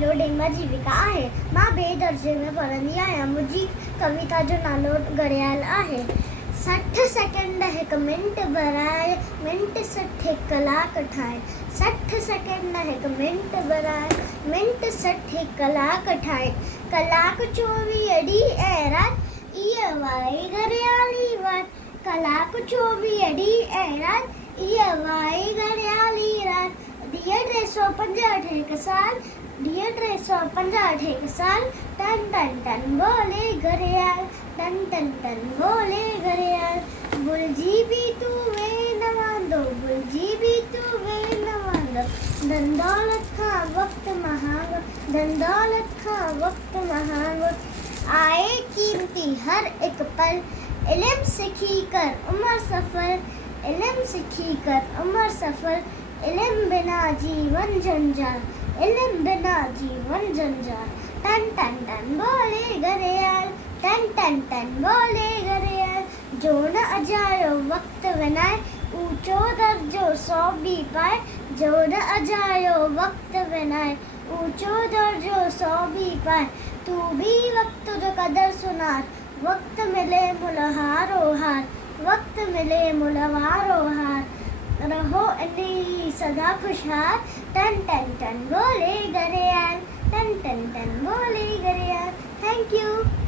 नालो डेमा जीविका आहे। मां ॿिए दर्जे में पढ़ंदी आहियां। मुंहिंजी कविता जो नालो घड़ियाल आहे। 60 सेकेंड हिकु मिंट बराए, मिंट 60 कलाक ठाहे। 60 सेकेंड हिकु मिंट बराए, मिंट 60 कलाक ठाहे। कलाक 24 ॾींहं ऐं राति इहा वाई घड़ियाली राति। कलाक 24 ॾींहं ऐं राति इहा वाई घड़ियाली राति। ॾींहं 365 हिकु साल, ॾींहं 365 हिकु साल। टन टन टन बोले घड़ियाल, टन टन टन बोले घड़ियाल। भुलिजी बि तूं वे न वांदो, भुलिजी बि तूं वे न वांदो। धन दौलत खां वक़्तु महांगो, धन दौलत खां वक़्तु महांगो। आए कीमती हर हिकु पल, इल्मु सिखी कर उमिरि सफ़ल, इल्मु सिखी कर उमिरि सफ़ल। इल्म बिना जीवन जंजाल, इल्म बिना जीवन जंजाल। टन टन टन बोले घड़ियाल, टन टन टन बोले घड़ियाल। जो न अजायो वक्त विनाए, ऊंचो दर्जो सौ भी पाए। जो न अजायो वक्त विनाए, ऊंचो दर्जो सौ भी पाए। तू भी वक्त जो कदर सुनार, वक्त मिले मुलहारो हार, वक्त मिले मुलहारो हार। रहो इन्हीं सदा खुशहाल। टन टन टन बोले घड़ियाल, टन टन टन बोले घड़ियाल। Thank you.